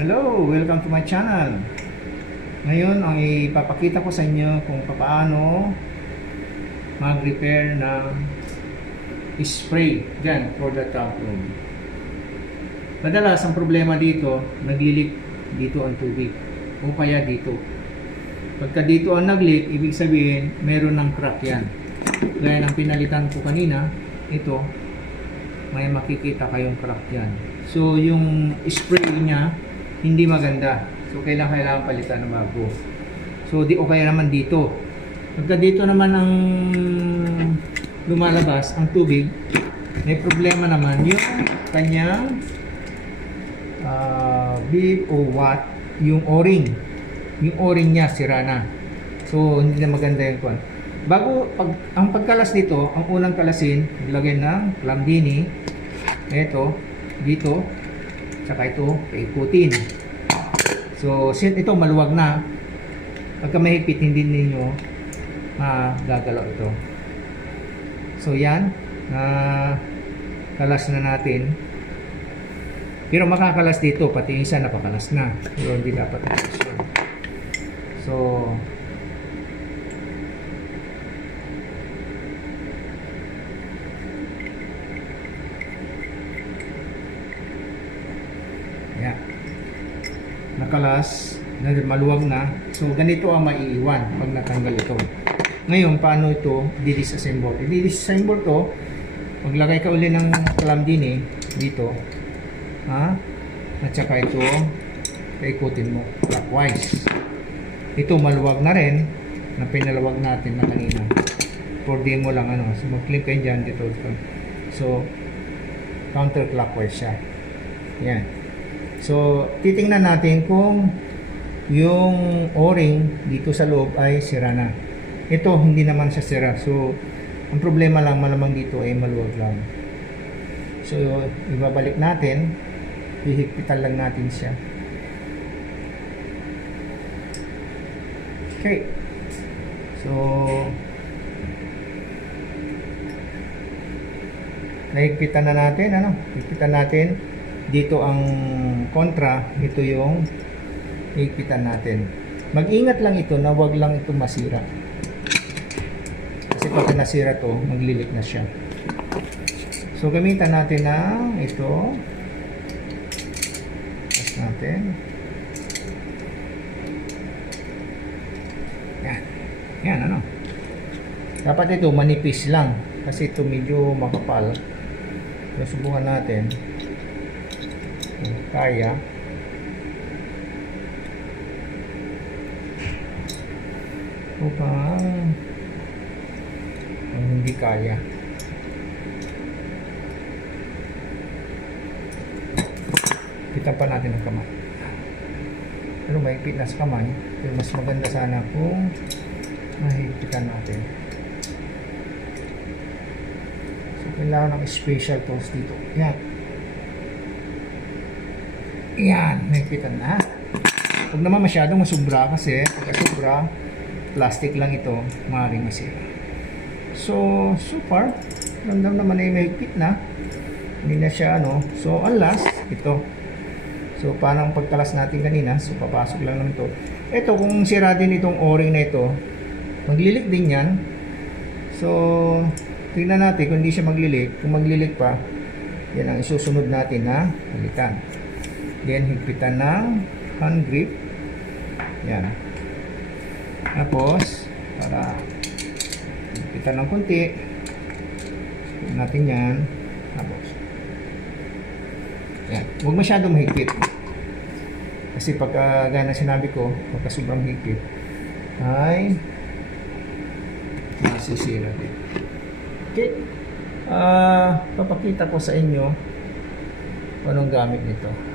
Hello! Welcome to my channel. Ngayon, ang ipapakita ko sa inyo kung paano mag-repair ng spray dyan for the tap room. Madalas, ang problema dito, nag-leak dito ang tubig o kaya dito. Pagka dito ang nag-leak, ibig sabihin, meron ng crack yan. Gaya ng pinalitan ko kanina, ito, may makikita kayong crack yan. So, yung spray niya, hindi maganda. So, kailangan palitan ng bago. So, di okay naman dito. Pagka dito naman ang lumalabas, ang tubig, may problema naman yung kanyang bib o what, yung o-ring. Yung o-ring niya, sira na. So, hindi na maganda yung kwan. Ang pagkalas dito, ang unang kalasin, ilagay ng lambini. Ito, dito, saka ito, paikutin. So, since ito maluwag na, pagka mahigpit, hindi ninyo magagalaw ito. So, yan, kalas na natin. Pero makakalas dito, pati yung isa napakalas na. Pero hindi dapat ito. So, yan. Nakalas, maluwag na. So, ganito ang maiiwan pag natanggal ito. Ngayon, paano ito i-disassemble? I-disassemble to, maglagay ka uli ng lambini dito. At saka ito, paikutin mo clockwise. Ito, maluwag na rin, na pinalawag natin na kanina. 4D mo lang, So, mag-clip kayo dyan dito. So, counterclockwise siya. Yan. So, titingnan natin kung yung o-ring dito sa loob ay sira na. Ito, hindi naman siya sira. So, ang problema lang malamang dito ay maluwag lang. So, ibabalik natin. Hihigpitan lang natin siya. Okay. So, nahigpitan na natin. Higpitan natin. Dito ang kontra, ito yung higpitan natin. Mag-ingat lang ito na wag lang ito masira. Kasi pag nasira to, maglilik na siya. So, gamitan natin ng ito. Tapos natin. Yan. Yan, Dapat ito manipis lang. Kasi ito medyo makapal. So, subukan natin. Kaya. O ang hindi kaya. Pitan pa natin ang kamay. Pero mahigpit na sa kamay. Pero mas maganda sana kung mahigpitan natin. So, kailangan ng special tools dito. Yan. Yan, nagpitan na. Huwag naman masyadong masubra kasi pagka sobra, plastic lang ito, maaaring masira. So far, ramdam naman ay mahigpit na. Hindi na siya So, ang last, ito. So, parang pagkalas natin kanina, so papasok lang naman ito. Ito, kung sira din itong o-ring na ito, maglilik din yan. So, tingnan natin kung hindi siya maglilik. Kung maglilik pa, yan ang isusunod natin na palitan. Then, higpitan ng hand grip. Yan. Tapos, para higpitan ng konti. Higpitan natin yan. Tapos, yan. Huwag masyadong mahigpit. Kasi pagka, gaya na sinabi ko, pagka sobrang higpit, ay masisira din. Okay. Papakita ko sa inyo anong gamit nito.